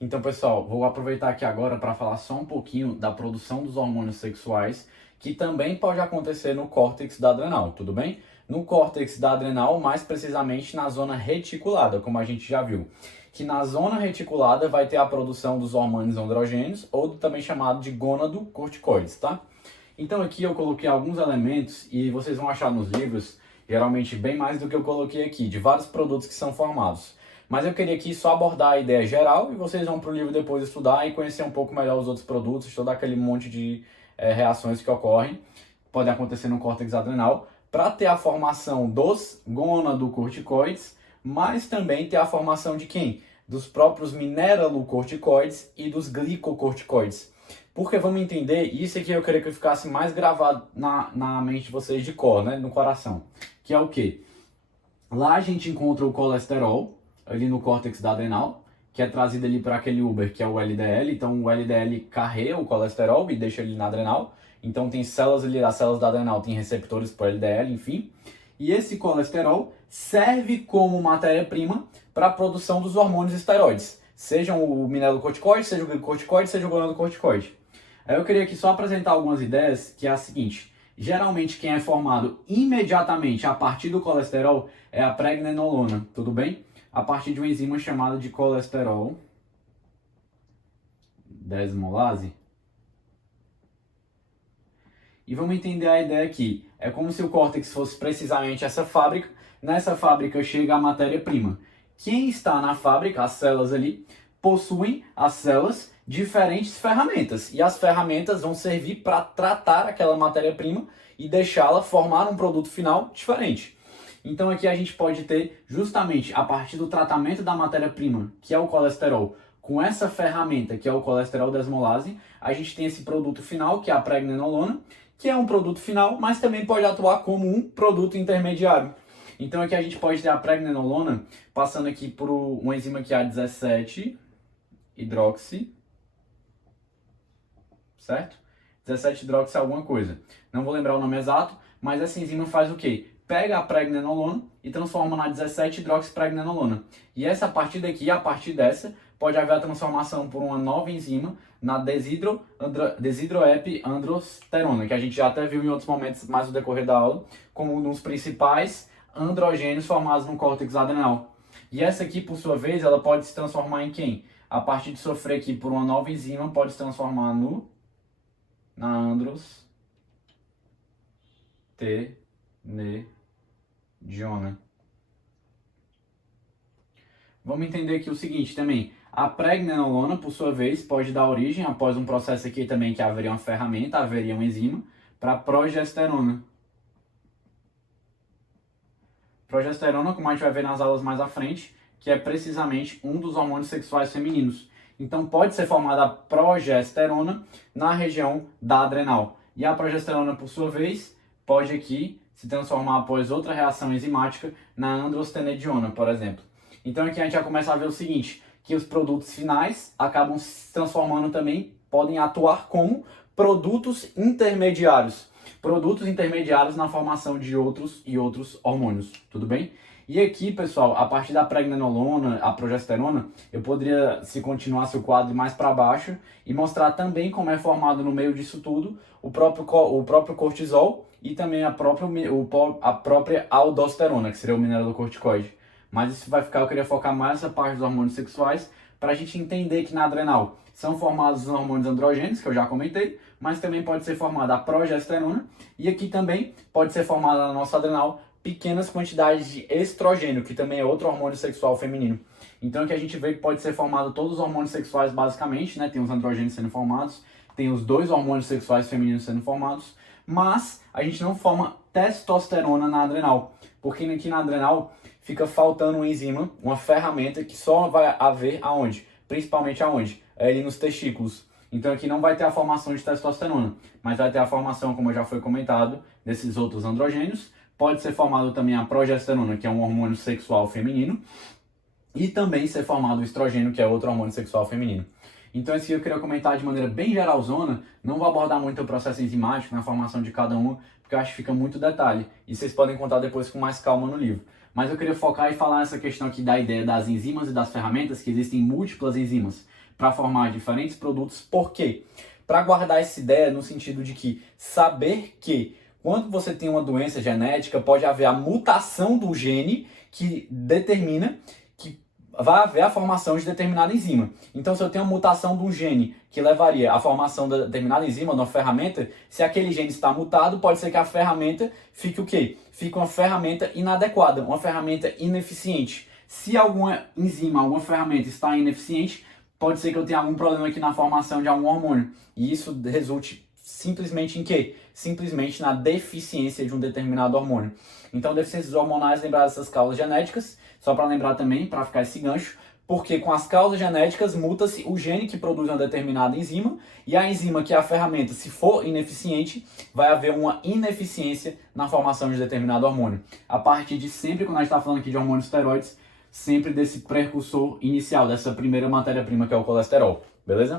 Então, pessoal, vou aproveitar aqui agora para falar só um pouquinho da produção dos hormônios sexuais, que também pode acontecer no córtex da adrenal, tudo bem? No córtex da adrenal, mais precisamente na zona reticulada, como a gente já viu. Que na zona reticulada vai ter a produção dos hormônios androgênios, ou também chamado de gonadocorticoides, tá? Então aqui eu coloquei alguns elementos e vocês vão achar nos livros, geralmente bem mais do que eu coloquei aqui, de vários produtos que são formados. Mas eu queria aqui só abordar a ideia geral e vocês vão para o livro depois estudar e conhecer um pouco melhor os outros produtos, todo aquele monte de reações que ocorrem, podem acontecer no córtex adrenal, para ter a formação dos gonadocorticoides, mas também ter a formação de quem? Dos próprios mineralocorticoides e dos glicocorticoides. Porque vamos entender, isso aqui eu queria que ficasse mais gravado na mente de vocês de cor, né? No coração. Que é o quê? Lá a gente encontra o colesterol, ali no córtex da adrenal, que é trazido ali para aquele Uber, que é o LDL. Então o LDL carrega o colesterol e deixa ele na adrenal. Então tem células ali, as células da adrenal tem receptores para o LDL, enfim. E esse colesterol serve como matéria-prima para a produção dos hormônios esteroides. Sejam o mineralocorticoide, seja o glicocorticoide, seja o gonadocorticoide. Aí eu queria aqui só apresentar algumas ideias, que é a seguinte. Geralmente quem é formado imediatamente a partir do colesterol é a pregnenolona, tudo bem? A partir de uma enzima chamada de colesterol desmolase. E vamos entender a ideia aqui. É como se o córtex fosse precisamente essa fábrica. Nessa fábrica chega a matéria-prima. Quem está na fábrica, as células ali, possuem as células diferentes ferramentas. E as ferramentas vão servir para tratar aquela matéria-prima e deixá-la formar um produto final diferente. Então aqui a gente pode ter justamente a partir do tratamento da matéria-prima, que é o colesterol, com essa ferramenta que é o colesterol desmolase, a gente tem esse produto final, que é a pregnenolona, que é um produto final, mas também pode atuar como um produto intermediário. Então aqui a gente pode ter a pregnenolona passando aqui por uma enzima que é a 17-hidroxi, certo? 17-hidroxi alguma coisa. Não vou lembrar o nome exato, mas essa enzima faz o quê? Pega a pregnenolona e transforma na 17-hidroxipregnenolona. E essa a partir daqui, a partir dessa, pode haver a transformação por uma nova enzima na desidroepiandrosterona, que a gente já até viu em outros momentos mais no decorrer da aula, como um dos principais androgênios formados no córtex adrenal. E essa aqui, por sua vez, ela pode se transformar em quem? A partir de sofrer aqui por uma nova enzima, pode se transformar na androstenediona. Vamos entender aqui o seguinte também. A pregnenolona, por sua vez, pode dar origem, após um processo aqui também que haveria uma ferramenta, haveria uma enzima, para a progesterona. Progesterona, como a gente vai ver nas aulas mais à frente, que é precisamente um dos hormônios sexuais femininos. Então pode ser formada a progesterona na região da adrenal. E a progesterona, por sua vez, pode aqui se transformar após outra reação enzimática na androstenediona, por exemplo. Então aqui a gente já começa a ver o seguinte, que os produtos finais acabam se transformando também, podem atuar como produtos intermediários. Produtos intermediários na formação de outros e outros hormônios, tudo bem? E aqui, pessoal, a partir da pregnenolona, a progesterona, eu poderia, se continuasse o quadro mais para baixo, e mostrar também como é formado no meio disso tudo o próprio cortisol e também a própria aldosterona, que seria o mineralocorticoide. Mas isso vai ficar, eu queria focar mais nessa parte dos hormônios sexuais, para a gente entender que na adrenal são formados os hormônios androgênicos, que eu já comentei, mas também pode ser formada a progesterona, e aqui também pode ser formada na nossa adrenal pequenas quantidades de estrogênio, que também é outro hormônio sexual feminino. Então aqui a gente vê que pode ser formado todos os hormônios sexuais basicamente, né? Tem os androgênios sendo formados, tem os dois hormônios sexuais femininos sendo formados, mas a gente não forma testosterona na adrenal, porque aqui na adrenal fica faltando uma enzima, uma ferramenta que só vai haver aonde? Principalmente aonde? É ali nos testículos. Então aqui não vai ter a formação de testosterona, mas vai ter a formação, como já foi comentado, desses outros androgênios. Pode ser formado também a progesterona, que é um hormônio sexual feminino, e também ser formado o estrogênio, que é outro hormônio sexual feminino. Então esse aqui eu queria comentar de maneira bem geralzona, não vou abordar muito o processo enzimático na formação de cada uma, porque eu acho que fica muito detalhe, e vocês podem contar depois com mais calma no livro. Mas eu queria focar e falar nessa questão aqui da ideia das enzimas e das ferramentas, que existem múltiplas enzimas para formar diferentes produtos. Por quê? Para guardar essa ideia no sentido de que saber que quando você tem uma doença genética, pode haver a mutação do gene que determina que vai haver a formação de determinada enzima. Então, se eu tenho uma mutação de um gene que levaria à formação de determinada enzima, de uma ferramenta, se aquele gene está mutado, pode ser que a ferramenta fique o quê? Fique uma ferramenta inadequada, uma ferramenta ineficiente. Se alguma enzima, alguma ferramenta está ineficiente, pode ser que eu tenha algum problema aqui na formação de algum hormônio. E isso resulte simplesmente em quê? Simplesmente na deficiência de um determinado hormônio. Então, deficiências hormonais, lembrar dessas causas genéticas, só para lembrar também, para ficar esse gancho, porque com as causas genéticas muta-se o gene que produz uma determinada enzima, e a enzima, que é a ferramenta, se for ineficiente, vai haver uma ineficiência na formação de determinado hormônio. A partir de sempre, quando a gente está falando aqui de hormônios esteroides, sempre desse precursor inicial, dessa primeira matéria-prima que é o colesterol, beleza?